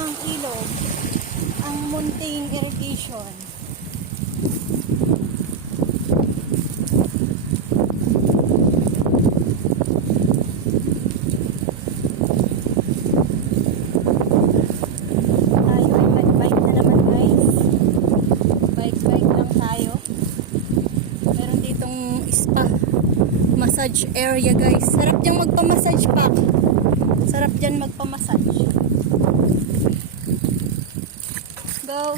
ang ilog, ang munting irrigation. Tayo ay bike-bike na naman guys. Bike-bike lang tayo. Meron ditong spa, massage area guys. Sarap dyan magpa-massage pa. Sarap dyan magpa-massage. Go!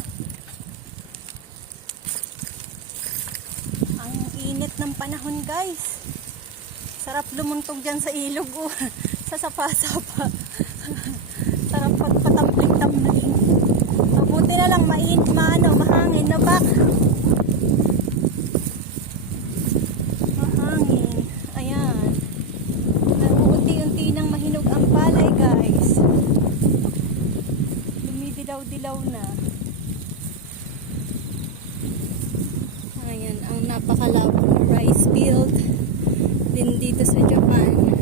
Ang init ng panahon guys. Sarap lumuntog dyan sa ilog o sa sapa-sapa. Sarap pagpatambling-tambling. Mabuti na lang mahangin na bak. Mahangin. Ayan. Unti-unti nang mahinog ang palay guys. Lumidilaw-dilaw na. Ayan, ang napakalabo ng rice field din dito sa Japan.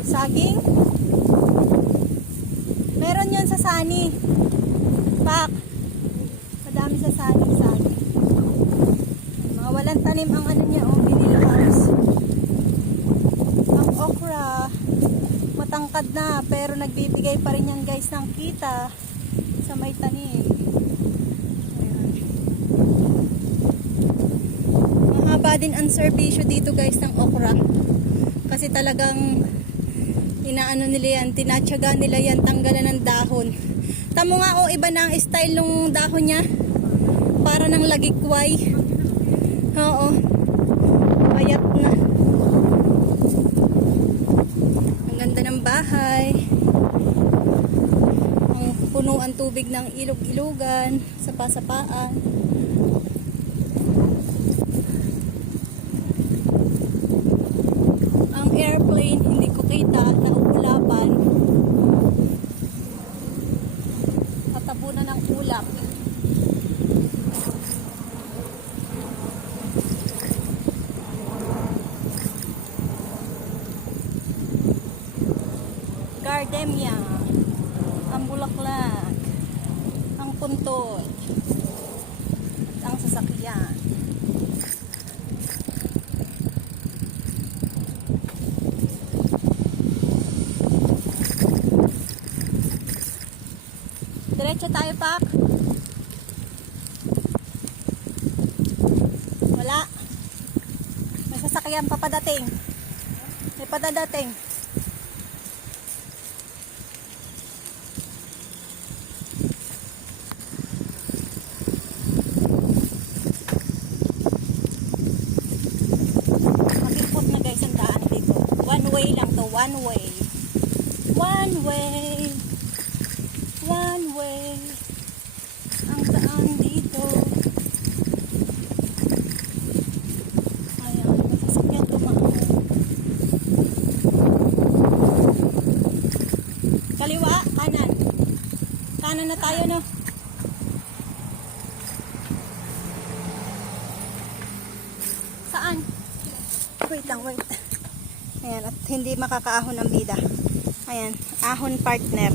Saging? Meron yun sa Sani. Pak. Madami sa Sani. Mga walang tanim ang ano niya, binili house. Ang okra, matangkad na, pero nagbibigay pa rin yan guys ng kita sa may tanim. Ayan. Mahaba din ang serbisyo dito guys ng okra. Kasi talagang inaano nila yan, tinatsaga nila yan, tanggalan ng dahon. Tamo nga iba na ang style ng dahon niya. Para ng lagikway. Oo. Payat na. Ang ganda ng bahay. Ang puno ang tubig ng ilog-ilogan, sapa-sapaan. Ang airplane hindi ko kita, naugulapan. Tatabunan ng ulap. Gardenia, ang bulaklak, ang puntod, at ang sasakyan. Diretso tayo, Pak. Wala. May sasakyan pa padating. May padadating. Makipot na guys ang daan dito. One way lang to. One way. One way. One way ang daan dito. Ayan, may sasakyan tumahan. Kaliwa, kanan. Kanan na tayo, no? Saan? Wait lang, wait. Ayan, at hindi makakaahon ang bida. Ayan, ahon partner.